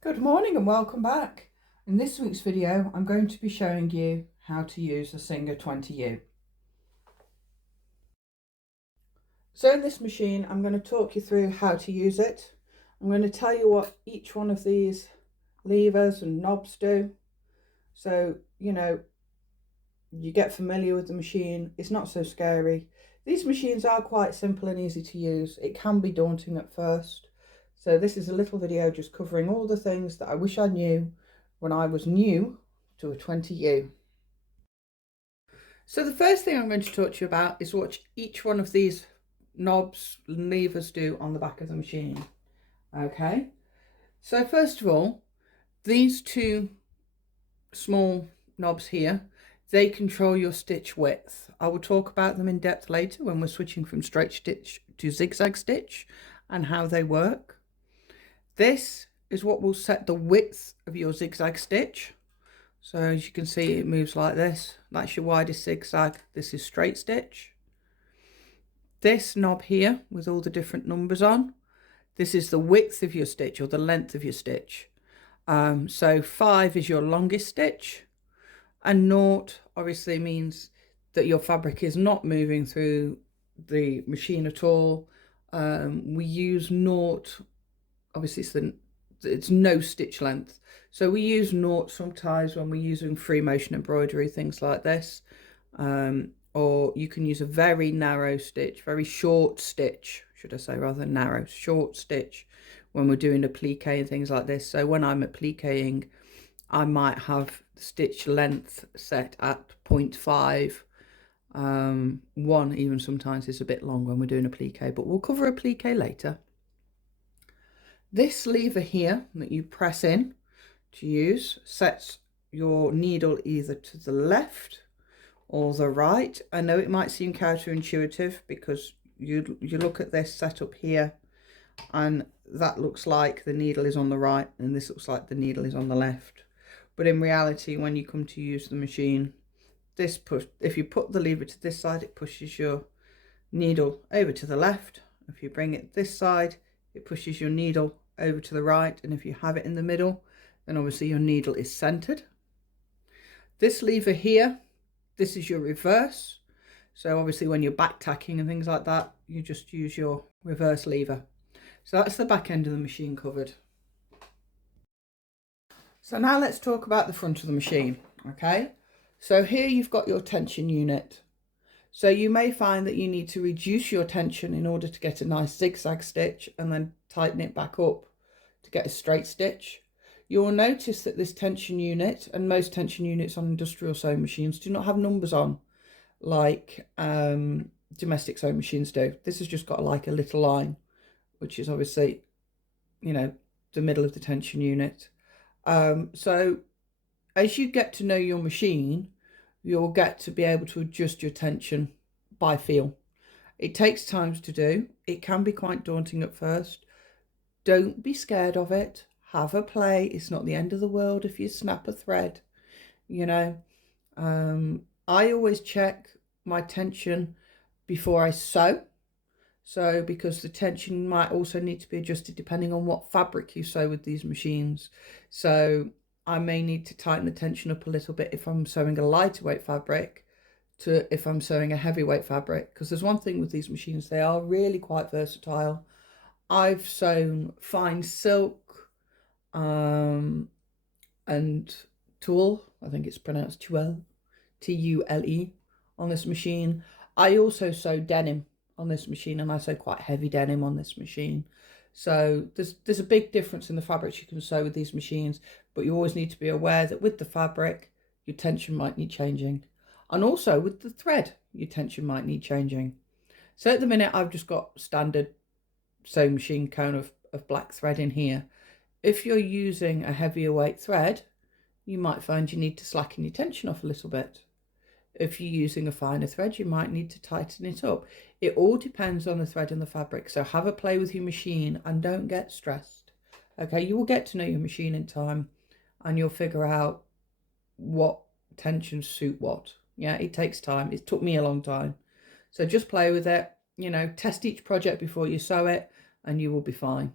Good morning and welcome back. In this week's video, I'm going to be showing you how to use the Singer 20U. So in this machine, I'm going to talk you through how to use it. I'm going to tell you what each one of these levers and knobs do. So, you get familiar with the machine. It's not so scary. These machines are quite simple and easy to use. It can be daunting at first. So this is a little video just covering all the things that I wish I knew when I was new to a 20U. So the first thing I'm going to talk to you about is what each one of these knobs and levers do on the back of the machine. Okay, so first of all, these two small knobs here, they control your stitch width. I will talk about them in depth later when we're switching from straight stitch to zigzag stitch and how they work. This is what will set the width of your zigzag stitch. So as you can see, it moves like this. That's your widest zigzag. This is straight stitch. This knob here with all the different numbers on, this is the width of your stitch or the length of your stitch. So 5 is your longest stitch, and 0 obviously means that your fabric is not moving through the machine at all. We use 0, obviously it's no stitch length. So we use 0 sometimes when we're using free motion embroidery, things like this. Or you can use a very narrow stitch, very short stitch, should I say, rather than narrow, short stitch when we're doing applique and things like this. So when I'm appliquing, I might have stitch length set at 0.5. 1 even sometimes is a bit long when we're doing applique, but we'll cover applique later. This lever here that you press in to use sets your needle either to the left or the right. I know it might seem counterintuitive because you look at this setup here and that looks like the needle is on the right and this looks like the needle is on the left. But in reality, when you come to use the machine, if you put the lever to this side, it pushes your needle over to the left. If you bring it this side, it pushes your needle over to the right, and if you have it in the middle, then obviously your needle is centered. This lever here, this is your reverse. So obviously when you're back tacking and things like that, you just use your reverse lever. So that's the back end of the machine covered. So now let's talk about the front of the machine. Okay, so here you've got your tension unit. So you may find that you need to reduce your tension in order to get a nice zigzag stitch and then tighten it back up to get a straight stitch. You will notice that this tension unit, and most tension units on industrial sewing machines, do not have numbers on like domestic sewing machines do. This has just got like a little line, which is obviously, the middle of the tension unit. So as you get to know your machine, you'll get to be able to adjust your tension by feel. It takes time to do. It can be quite daunting at first. Don't be scared of it. Have a play. It's not the end of the world if you snap a thread. I always check my tension before I sew. So because the tension might also need to be adjusted depending on what fabric you sew with these machines. So I may need to tighten the tension up a little bit if I'm sewing a lighter weight fabric to if I'm sewing a heavyweight fabric, because there's one thing with these machines, they are really quite versatile. I've sewn fine silk and tulle, I think it's pronounced tulle, T-U-L-E, on this machine. I also sew denim on this machine, and I sew quite heavy denim on this machine. So there's a big difference in the fabrics you can sew with these machines, but you always need to be aware that with the fabric, your tension might need changing. And also with the thread, your tension might need changing. So at the minute, I've just got standard sewing machine cone of black thread in here. If you're using a heavier weight thread, you might find you need to slacken your tension off a little bit. If you're using a finer thread, you might need to tighten it up. It all depends on the thread and the fabric. So have a play with your machine and don't get stressed. Okay, you will get to know your machine in time and you'll figure out what tensions suit what. Yeah, it takes time. It took me a long time. So just play with it. Test each project before you sew it and you will be fine.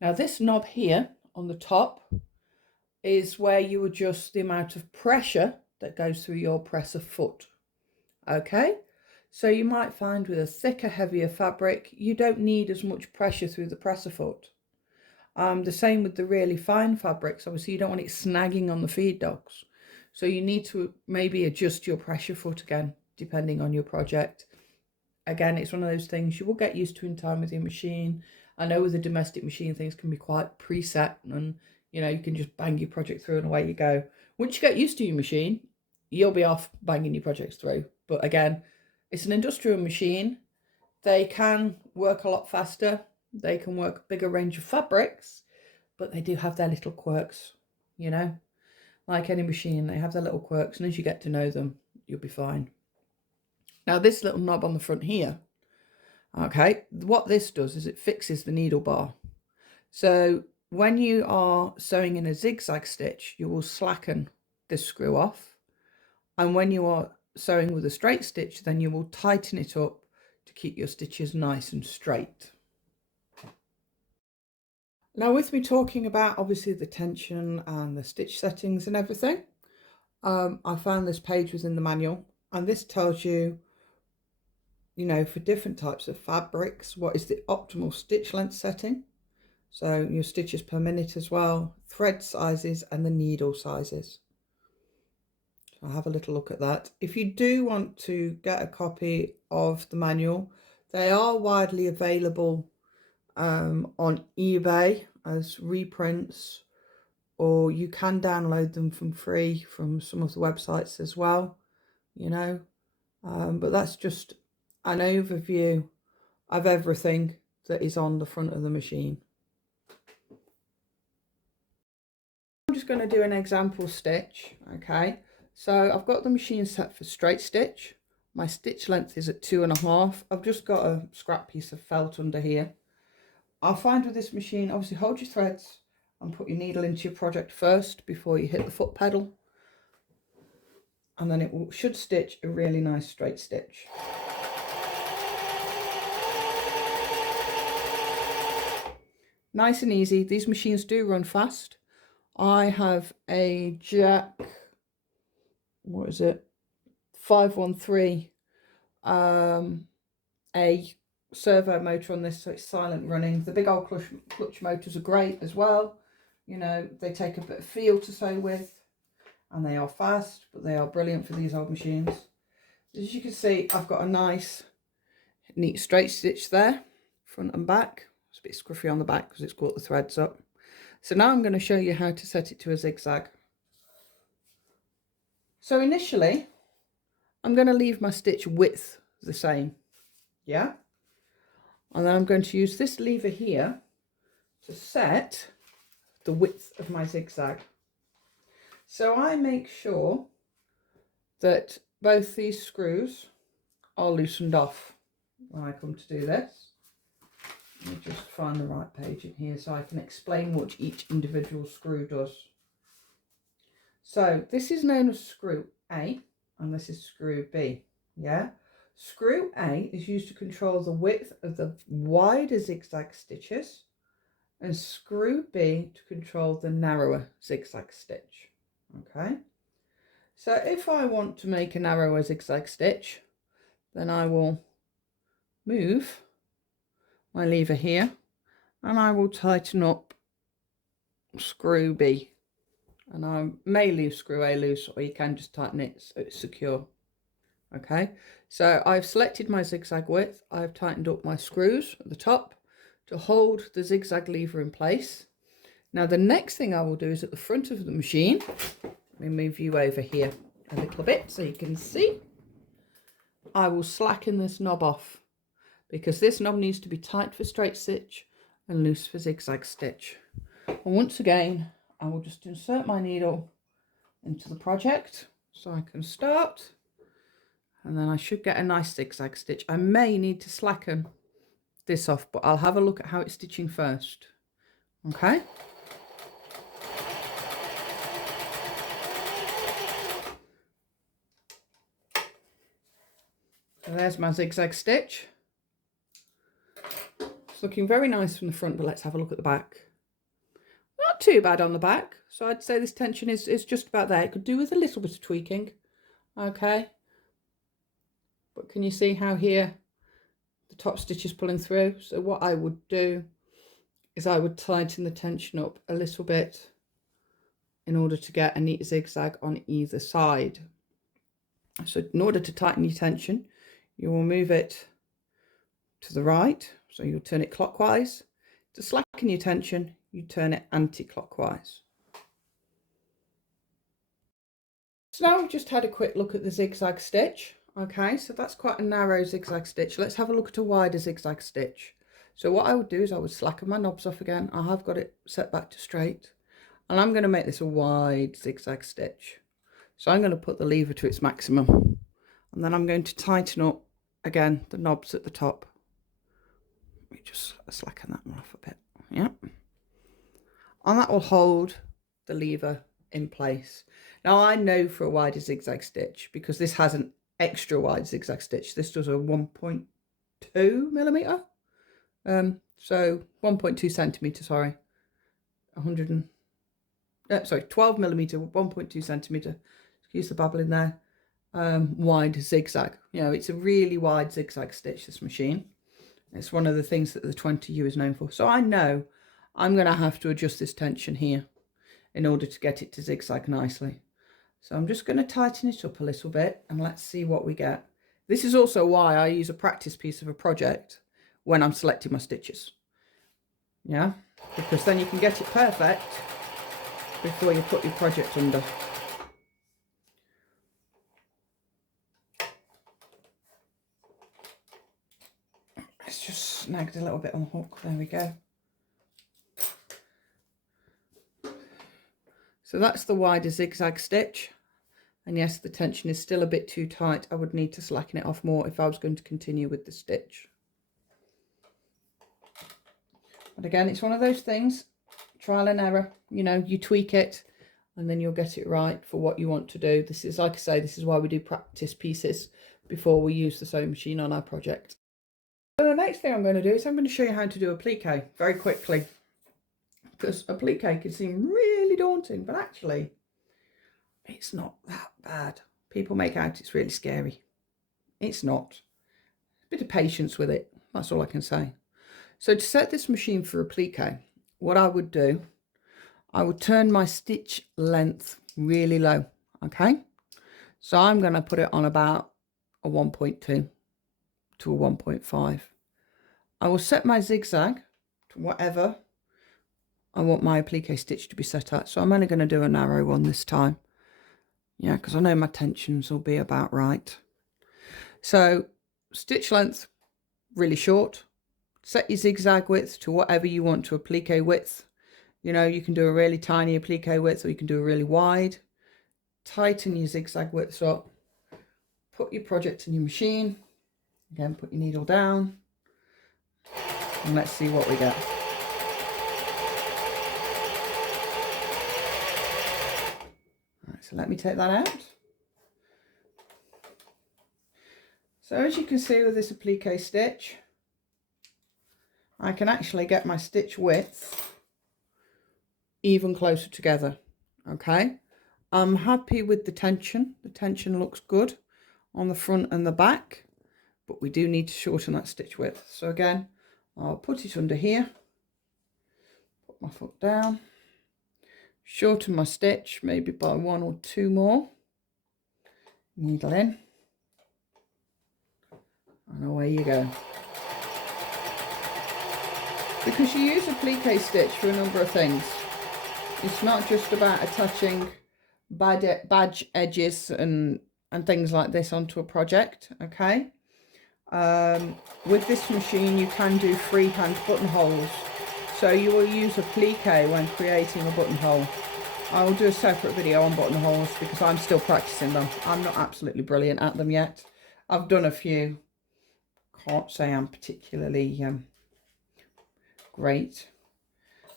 Now this knob here on the top is where you adjust the amount of pressure that goes through your presser foot. Okay, so you might find with a thicker, heavier fabric, you don't need as much pressure through the presser foot. The same with the really fine fabrics. Obviously, you don't want it snagging on the feed dogs. So you need to maybe adjust your pressure foot again, depending on your project. Again, it's one of those things you will get used to in time with your machine. I know with a domestic machine, things can be quite preset and, you know, you can just bang your project through and away you go. Once you get used to your machine, you'll be off banging your projects through. But again, it's an industrial machine. They can work a lot faster. They can work a bigger range of fabrics, but they do have their little quirks, you know. Like any machine, they have their little quirks, and as you get to know them, you'll be fine. Now, this little knob on the front here, okay, what this does is it fixes the needle bar. So when you are sewing in a zigzag stitch, you will slacken this screw off. And when you are sewing with a straight stitch, then you will tighten it up to keep your stitches nice and straight. Now, with me talking about obviously the tension and the stitch settings and everything, I found this page within the manual, and this tells you, you know, for different types of fabrics, what is the optimal stitch length setting. So your stitches per minute as well, thread sizes and the needle sizes. So I'll have a little look at that. If you do want to get a copy of the manual, they are widely available on eBay as reprints, or you can download them from free from some of the websites as well, you know. But that's just an overview of everything that is on the front of the machine. I'm just going to do an example stitch. Okay, so I've got the machine set for straight stitch. My stitch length is at 2.5. I've just got a scrap piece of felt under here. I'll find with this machine, obviously hold your threads and put your needle into your project first before you hit the foot pedal, and then it should stitch a really nice straight stitch. Nice and easy. These machines do run fast. I have a Jack, what is it, 513, a servo motor on this, so it's silent running. The big old clutch motors are great as well. You know, they take a bit of feel to sew with, and they are fast, but they are brilliant for these old machines. As you can see, I've got a nice neat straight stitch there, front and back. It's a bit scruffy on the back because it's caught the threads up. So now I'm going to show you how to set it to a zigzag. So initially, I'm going to leave my stitch width the same, yeah? And then I'm going to use this lever here to set the width of my zigzag. So I make sure that both these screws are loosened off when I come to do this. Let me just find the right page in here so I can explain what each individual screw does. So this is known as screw A and this is screw B, yeah? Screw A is used to control the width of the wider zigzag stitches, and screw B to control the narrower zigzag stitch, okay? So if I want to make a narrower zigzag stitch, then I will move my lever here and I will tighten up screw B, and I may leave screw A loose, or you can just tighten it so it's secure. Okay, so I've selected my zigzag width. I've tightened up my screws at the top to hold the zigzag lever in place. Now the next thing I will do is at the front of the machine, let me move you over here a little bit so you can see. I will slacken this knob off because this knob needs to be tight for straight stitch and loose for zigzag stitch. And once again, I will just insert my needle into the project so I can start. And then I should get a nice zigzag stitch. I may need to slacken this off, but I'll have a look at how it's stitching first. Okay. So there's my zigzag stitch. It's looking very nice from the front, but let's have a look at the back. Not not too bad on the back. So I'd say this tension is just about there. It could do with a little bit of tweaking. Okay. But can you see how here the top stitch is pulling through? So what I would do is I would tighten the tension up a little bit in order to get a neat zigzag on either side. So in order to tighten your tension, you will move it to the right. So you'll turn it clockwise. To slacken your tension, you turn it anti-clockwise. So now we've just had a quick look at the zigzag stitch. Okay, so that's quite a narrow zigzag stitch. Let's have a look at a wider zigzag stitch. So what I would do is I would slacken my knobs off again. I have got it set back to straight. And I'm going to make this a wide zigzag stitch. So I'm going to put the lever to its maximum. And then I'm going to tighten up, again, the knobs at the top. Let me just slacken that one off a bit. Yep. And that will hold the lever in place. Now I know for a wider zigzag stitch, because this has an extra wide zigzag stitch. This does a 1.2 millimeter. So 1.2 centimeter, sorry. 12 millimeter, 1.2 centimeter. Excuse the babbling there. Wide zigzag. You know, it's a really wide zigzag stitch, this machine. It's one of the things that the 20U is known for. So I know I'm going to have to adjust this tension here in order to get it to zigzag nicely. So I'm just going to tighten it up a little bit and let's see what we get. This is also why I use a practice piece of a project when I'm selecting my stitches. Yeah, because then you can get it perfect before you put your project under. It's just snagged a little bit on the hook. There we go. So that's the wider zigzag stitch. And yes, the tension is still a bit too tight. I would need to slacken it off more if I was going to continue with the stitch. But again, it's one of those things, trial and error. You know, you tweak it and then you'll get it right for what you want to do. This is, like I say, this is why we do practice pieces before we use the sewing machine on our project. So the next thing I'm going to do is I'm going to show you how to do applique very quickly. Because applique can seem really daunting, but actually it's not that bad. People make out it's really scary. It's not. A bit of patience with it. That's all I can say. So to set this machine for applique, what I would do, I would turn my stitch length really low. Okay. So I'm going to put it on about a 1.2 to a 1.5. I will set my zigzag to whatever I want my applique stitch to be set at. So I'm only going to do a narrow one this time. Yeah, because I know my tensions will be about right. So stitch length, really short. Set your zigzag width to whatever you want to applique width. You know, you can do a really tiny applique width or you can do a really wide. Tighten your zigzag widths up. Put your project in your machine. Again, put your needle down. And let's see what we get. So let me take that out. So as you can see with this applique stitch, I can actually get my stitch width even closer together. Okay, I'm happy with the tension. The tension looks good on the front and the back, but we do need to shorten that stitch width. So again, I'll put it under here, put my foot down, shorten my stitch maybe by 1 or 2 more, needle in, and away you go. Because you use applique stitch for a number of things. It's not just about attaching badge edges and things like this onto a project, okay? With this machine you can do freehand buttonholes. So you will use applique when creating a buttonhole. I will do a separate video on buttonholes because I'm still practicing them. I'm not absolutely brilliant at them yet. I've done a few. Can't say I'm particularly great.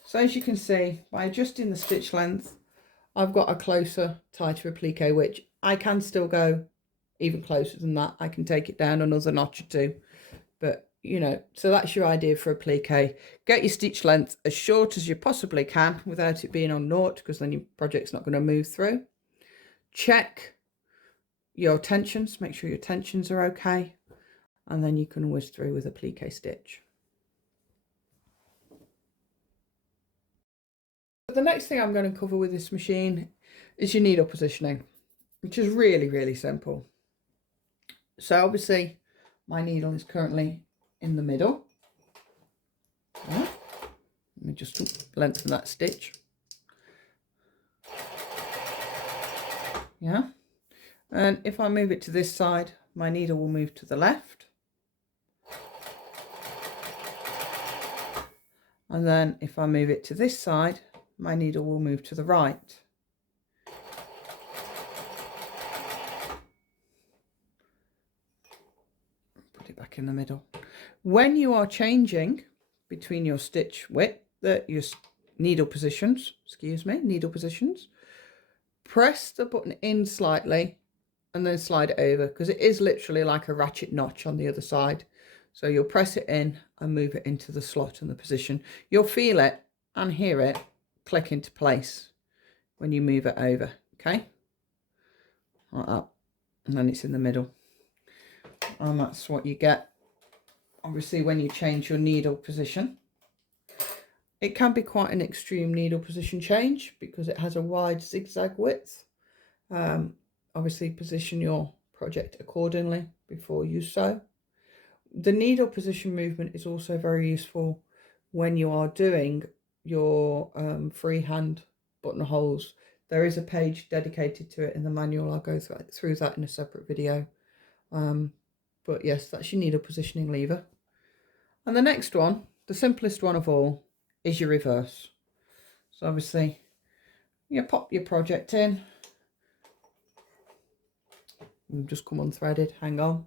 So as you can see, by adjusting the stitch length, I've got a closer, tighter applique, which I can still go even closer than that. I can take it down another notch or two, but you know, so that's your idea for applique. Get your stitch length as short as you possibly can without it being on naught, because then your project's not going to move through. Check your tensions, make sure your tensions are okay, and then you can whiz through with applique stitch. The next thing I'm going to cover with this machine is your needle positioning, which is really, really simple. So obviously my needle is currently in the middle. Let me just lengthen that stitch. Yeah. And if I move it to this side, my needle will move to the left. And then if I move it to this side, my needle will move to the right. Put it back in the middle. When you are changing between your stitch width, your needle positions, press the button in slightly and then slide it over, because it is literally like a ratchet notch on the other side. So you'll press it in and move it into the slot and the position. You'll feel it and hear it click into place when you move it over, okay? Like that. And then it's in the middle. And that's what you get, obviously, when you change your needle position. It can be quite an extreme needle position change because it has a wide zigzag width. Obviously, position your project accordingly before you sew. The needle position movement is also very useful when you are doing your freehand buttonholes. There is a page dedicated to it in the manual. I'll go through that in a separate video. But yes, that's your needle positioning lever. And the next one, the simplest one of all, is your reverse. So obviously you pop your project in. We've just come unthreaded, hang on.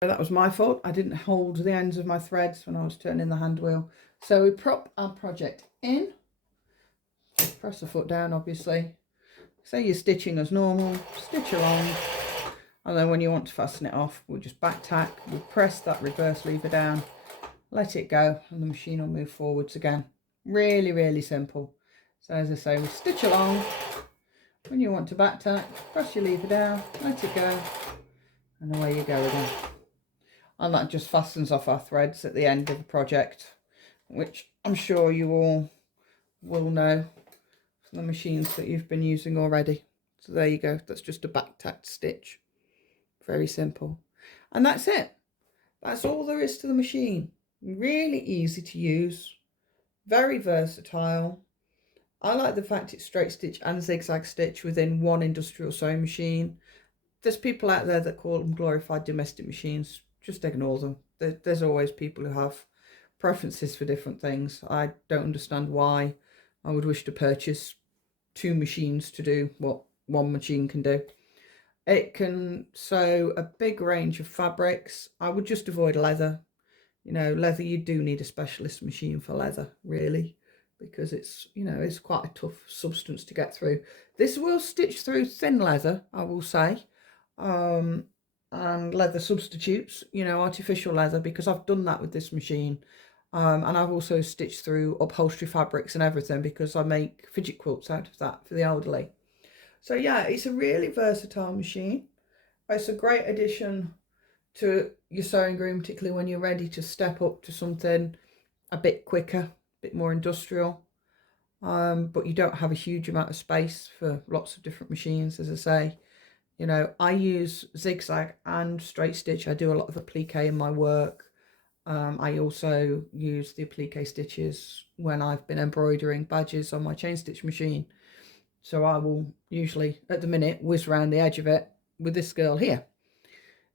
That was my fault. I didn't hold the ends of my threads when I was turning the hand wheel. So we prop our project in. Just press the foot down, obviously. Say you're stitching as normal, stitch along. And then when you want to fasten it off, we'll just back tack. We'll press that reverse lever down, let it go, and the machine will move forwards again. Really, really simple. So as I say, we stitch along. When you want to back tack, press your lever down, let it go, and away you go again. And that just fastens off our threads at the end of the project, which I'm sure you all will know from the machines that you've been using already. So there you go. That's just a back tacked stitch. Very simple. And that's it. That's all there is to the machine. Really easy to use. Very versatile. I like the fact it's straight stitch and zigzag stitch within one industrial sewing machine. There's people out there that call them glorified domestic machines. Just ignore them. There's always people who have preferences for different things. I don't understand why I would wish to purchase two machines to do what one machine can do. It can sew a big range of fabrics. I would just avoid leather. You know, leather, you do need a specialist machine for leather, really, because it's, you know, it's quite a tough substance to get through. This will stitch through thin leather, I will say. And leather substitutes, you know, artificial leather, because I've done that with this machine. And I've also stitched through upholstery fabrics and everything, because I make fidget quilts out of that for the elderly. So yeah, it's a really versatile machine. It's a great addition to your sewing room, particularly when you're ready to step up to something a bit quicker, a bit more industrial. But you don't have a huge amount of space for lots of different machines, as I say. You know, I use zigzag and straight stitch. I do a lot of applique in my work. I also use the applique stitches when I've been embroidering badges on my chain stitch machine. So I will usually, at the minute, whiz around the edge of it with this girl here.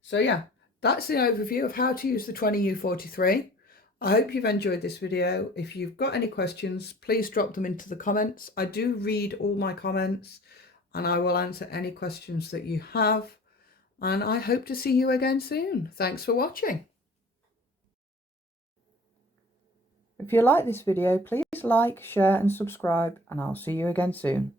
So yeah, that's the overview of how to use the 20U43. I hope you've enjoyed this video. If you've got any questions, please drop them into the comments. I do read all my comments and I will answer any questions that you have. And I hope to see you again soon. Thanks for watching. If you like this video, please like, share and subscribe, and I'll see you again soon.